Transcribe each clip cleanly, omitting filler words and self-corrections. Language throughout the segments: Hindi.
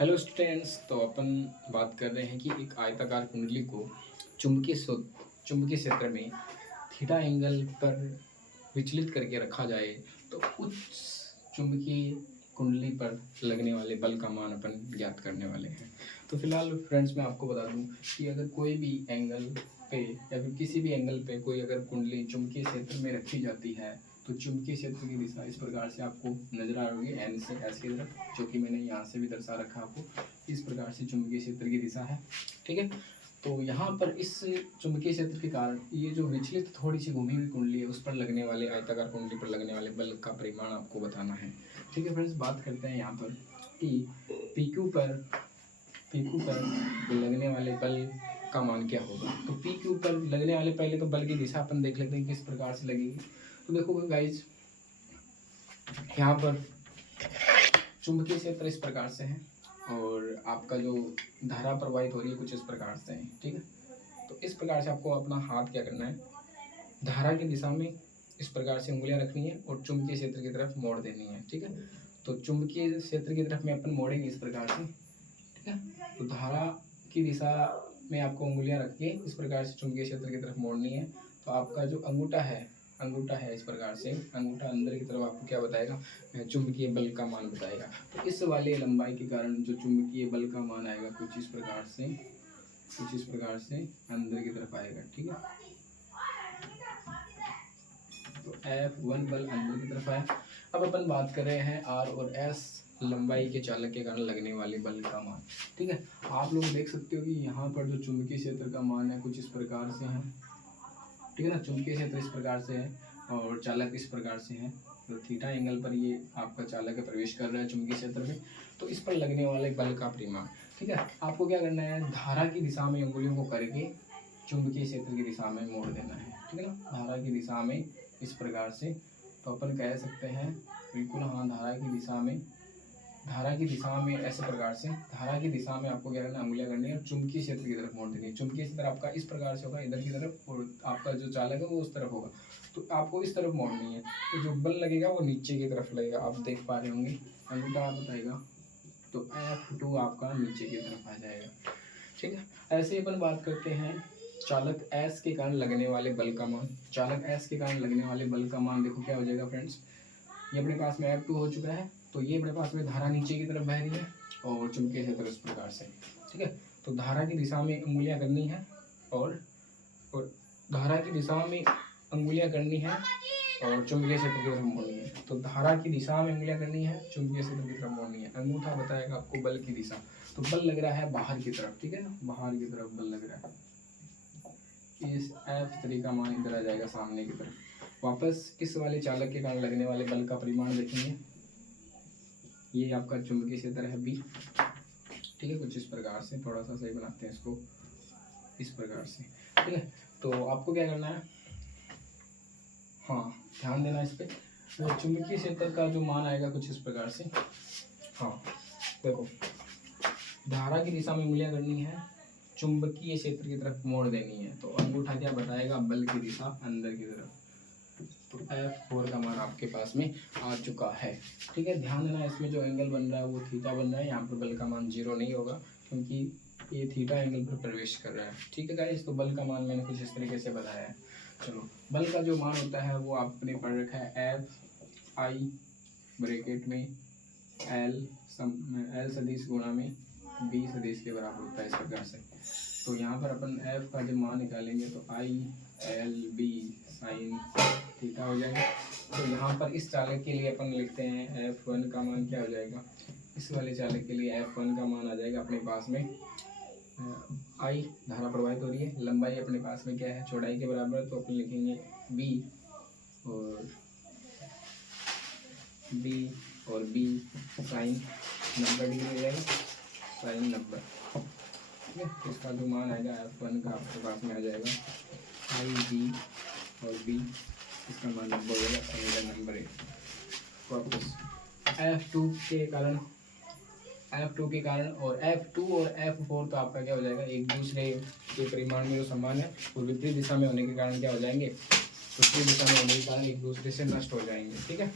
हेलो स्टूडेंट्स, तो अपन बात कर रहे हैं कि एक आयताकार कुंडली को चुंबकीय क्षेत्र में थीटा एंगल पर विचलित करके रखा जाए तो उस चुंबकीय कुंडली पर लगने वाले बल का मान अपन ज्ञात करने वाले हैं। तो फिलहाल फ्रेंड्स मैं आपको बता दूं कि अगर कोई भी एंगल पे या फिर किसी भी एंगल पे कोई अगर कुंडली चुंबकीय क्षेत्र में रखी जाती है तो चुंबकीय क्षेत्र की दिशा इस प्रकार से आपको नजर आ रही है, एन से एस की तरफ, जो कि मैंने यहाँ से भी दर्शा रखा आपको। इस प्रकार से चुंबकीय क्षेत्र की दिशा है, ठीक है। तो यहाँ पर इस चुंबकीय क्षेत्र के कारण ये जो विचलित थोड़ी सी घूमी हुई कुंडली है उस पर लगने वाले आयताकार कुंडली पर लगने वाले बल का परिमाण आपको बताना है, ठीक है फ्रेंड्स। बात करते हैं यहाँ पर कि पी क्यू पर लगने वाले बल का मान क्या होगा। तो पी क्यू पर लगने वाले, पहले तो बल की दिशा अपन देख लेते हैं किस प्रकार से लगेगी। तो देखो गाइज, यहाँ पर चुंबकीय क्षेत्र इस प्रकार से है और आपका जो धारा प्रवाहित हो रही है कुछ इस प्रकार से है, ठीक है। तो इस प्रकार से आपको अपना हाथ क्या करना है, धारा की दिशा में इस प्रकार से उंगलियां रखनी है और चुंबकीय क्षेत्र की तरफ मोड़ देनी है, ठीक है। तो चुंबकीय क्षेत्र की तरफ में अपन मोड़ेंगे इस प्रकार से, ठीक है। तो धारा की दिशा में आपको उंगलियां रख के इस प्रकार से चुंबकीय क्षेत्र की तरफ मोड़नी है। तो आपका जो अंगूठा है इस प्रकार से, अंगूठा अंदर की तरफ आपको क्या बताएगा, चुंबकीय बल का मान बताएगा। तो इस वाले लंबाई के कारण जो चुंबकीय बल का मान आएगा कुछ इस प्रकार से अंदर की तरफ आएगा, ठीक है। तो F1 बल अंदर की तरफ आया। अब अपन बात कर रहे हैं R और S लंबाई के चालक के कारण लगने वाले बल का मान, ठीक है। आप लोग देख सकते हो कि यहाँ पर जो चुंबकीय क्षेत्र का मान है कुछ इस प्रकार से है, ठीक है ना। चुंबकीय क्षेत्र इस प्रकार से है और चालक इस प्रकार से है। तो थीटा एंगल पर ये आपका चालक प्रवेश कर रहा है चुंबकीय क्षेत्र में, तो इस पर लगने वाले बल का परिमाण, ठीक है। आपको क्या करना है, धारा की दिशा में उंगलियों को करके चुंबकीय क्षेत्र की दिशा में मोड़ देना है, ठीक है ना। धारा की दिशा में इस प्रकार से, तो अपन कह सकते हैं बिल्कुल हाँ, धारा की दिशा में ऐसे प्रकार से, धारा की दिशा में आपको क्या करना है, उंगलियां करनी है और चुंबकीय क्षेत्र की तरफ मोड़ देनी है। चुंबकीय क्षेत्र आपका इस प्रकार से होगा इधर की तरफ और आपका जो चालक है वो उस तरफ होगा, तो आपको इस तरफ मोड़नी है। तो जो बल लगेगा वो नीचे की तरफ लगेगा, आप देख पा रहे होंगे, अंगूठा आप बताएगा। तो F2 आपका नीचे की तरफ आ जाएगा, ठीक है। ऐसे ही अपन बात करते हैं चालक S के कारण लगने वाले बल का मान। चालक S के कारण लगने वाले बल का मान देखो क्या हो जाएगा फ्रेंड्स, ये अपने पास में F2 हो चुका है, तो ये अपने पास में धारा नीचे की तरफ बह रही है और चुंबकीय क्षेत्र इस प्रकार से, ठीक है। तो धारा की दिशा में उंगलियां करनी है और धारा की दिशा में उंगलियां करनी है और चुंबकीय क्षेत्र की तरफ मोड़नी है। तो धारा की दिशा में उंगलियां करनी है, चुंबकीय क्षेत्र की तरफ मोड़नी है। अंगूठा बताएगा आपको बल की दिशा, तो बल लग रहा है बाहर की तरफ, ठीक है ना, बाहर की तरफ बल लग रहा है। इस F3 का मान इधर आ जाएगा सामने की तरफ। वापस इस वाले चालक के कारण लगने वाले बल का परिमाण देखेंगे, ये आपका चुंबकीय क्षेत्र है B, ठीक है। कुछ इस प्रकार से, थोड़ा सा सही बनाते हैं इसको, इस प्रकार से, ठीक है। तो आपको क्या करना है, हाँ ध्यान देना इस पे। तो चुंबकीय क्षेत्र का जो मान आएगा कुछ इस प्रकार से, हाँ देखो, धारा की दिशा में उंगलियां करनी है, चुंबकीय क्षेत्र की तरफ मोड़ देनी है। तो अंगूठा क्या बताएगा, बल की दिशा अंदर की तरफ। तो F4 का मान आपके पास में आ चुका है, ठीक है। ध्यान देना इसमें जो एंगल बन रहा है वो थीटा बन रहा है, यहाँ पर बल का मान 0 नहीं होगा क्योंकि ये थीटा एंगल पर प्रवेश कर रहा है, ठीक है गाइस। तो बल का मान मैंने कुछ इस तरीके से बताया है। चलो, बल का जो मान होता है वो आपने पढ़ रखा है F I ब्रैकेट में L सदिश गुणा में B सदिश के बराबर होता है, इस प्रकार से। तो यहाँ पर अपन F का जब मान निकालेंगे तो ILB साइन थीटा हो जाएगा। तो यहाँ पर इस चालक के लिए अपन लिखते हैं F1 का मान क्या हो जाएगा, इस वाले चालक के लिए F1 का मान आ जाएगा अपने पास में I धारा प्रवाहित हो रही है, लंबाई अपने पास में क्या है, चौड़ाई के बराबर, तो अपन लिखेंगे B और B साइन 90 डिग्री हो जाएगा, साइन 90, ठीक है। इसका जो मान आएगा F1 का आपके पास में आ जाएगा IB और B, इसका मान 90 हो जाएगा, समीकरण नंबर 1। वापस F2 के कारण और F2 और F4 तो आपका क्या हो जाएगा, एक दूसरे के परिमाण में जो समान है वो विपरीत दिशा में होने के कारण क्या हो जाएंगे, विपरीत दिशा में होने के कारण एक दूसरे से नष्ट हो जाएंगे, ठीक है।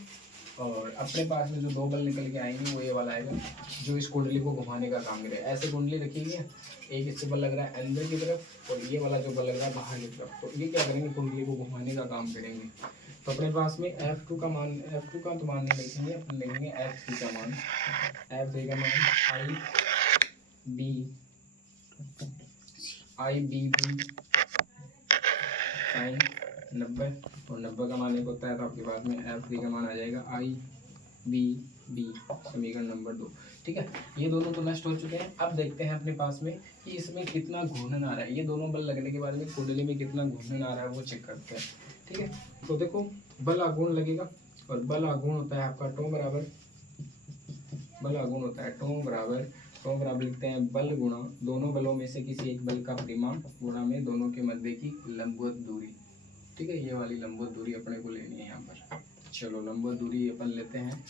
और अपने पास में जो दो बल निकल के आएंगे वो ये वाला आएगा जो इस कुंडली को घुमाने का काम करेगा। ऐसे कुंडली रखिएगा, एक इससे बल लग रहा है अंदर की तरफ और ये वाला जो बल लग रहा है बाहर की तरफ, तो ये क्या करेंगे, कुंडली को घुमाने का काम करेंगे। तो अपने पास में F2 का मान, F2 का तो मान नहीं लिखेंगे, अपन लिखेंगे F3 का मान। F3 का मान आई बी साइन 90 और 90 का मान एक होता है, तो आपके पास में F3 का मान आ जाएगा आई बी समीकरण नंबर 2। ठीक है, ये दोनों तो नष्ट हो चुके हैं। अब देखते हैं अपने पास में कि इसमें कितना घूर्णन आ रहा है। ये दोनों बल लगने के बाद में कुंडली में कितना घूर्णन आ रहा है वो चेक करते हैं। ठीक है, तो देखो बल आघूर्ण लगेगा और बल आघूर्ण होता है आपका टो बराबर, बल आघूर्ण होता है टो बराबर लिखते हैं बल गुणा दोनों बलों में से किसी एक बल का परिमाण गुणा में दोनों के मध्य की लंबवत दूरी। ठीक है, ये वाली लंबवत दूरी अपने को लेनी है यहाँ पर। चलो लंबवत दूरी अपन लेते हैं,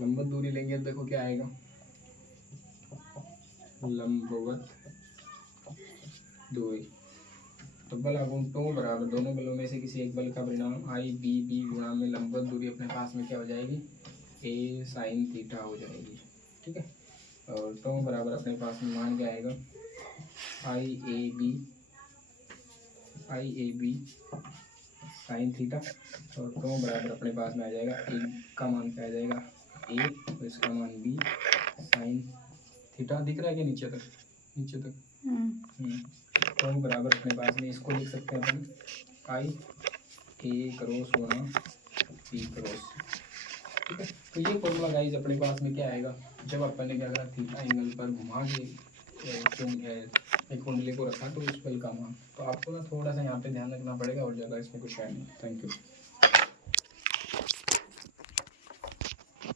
लंबवत दूरी लेंगे तो देखो क्या आएगा, लंबवत दूरी तो बल आघूर्ण टो बराबर दोनों बलों में से किसी एक बल का परिमाण आई बी गुणा में लंबवत दूरी अपने पास में क्या हो जाएगी, ए साइन थीटा हो जाएगी। ठीक है, और टो बराबर अपने पास में मान क्या आएगा, आई ए बी साइन थीटा और टो बराबर अपने पास में आ जाएगा ए का मान क्या आ जाएगा ए और इसका मान बी साइन थीटा। दिख रहा है क्या नीचे तक टो बराबर अपने पास में इसको लिख सकते हैं अपन आई ए क्रॉस गुणा बी क्रॉस। ठीक है, तो ये फॉर्मूला गाइस अपने पास में क्या आएगा, जब अपन ने क्या करा थीटा एंगल पर घुमा के एक कुंडली को रखा तो उस बल का मान। तो आपको ना थोड़ा सा यहाँ पे ध्यान रखना पड़ेगा और ज़्यादा इसमें कुछ है नहीं। Thank you.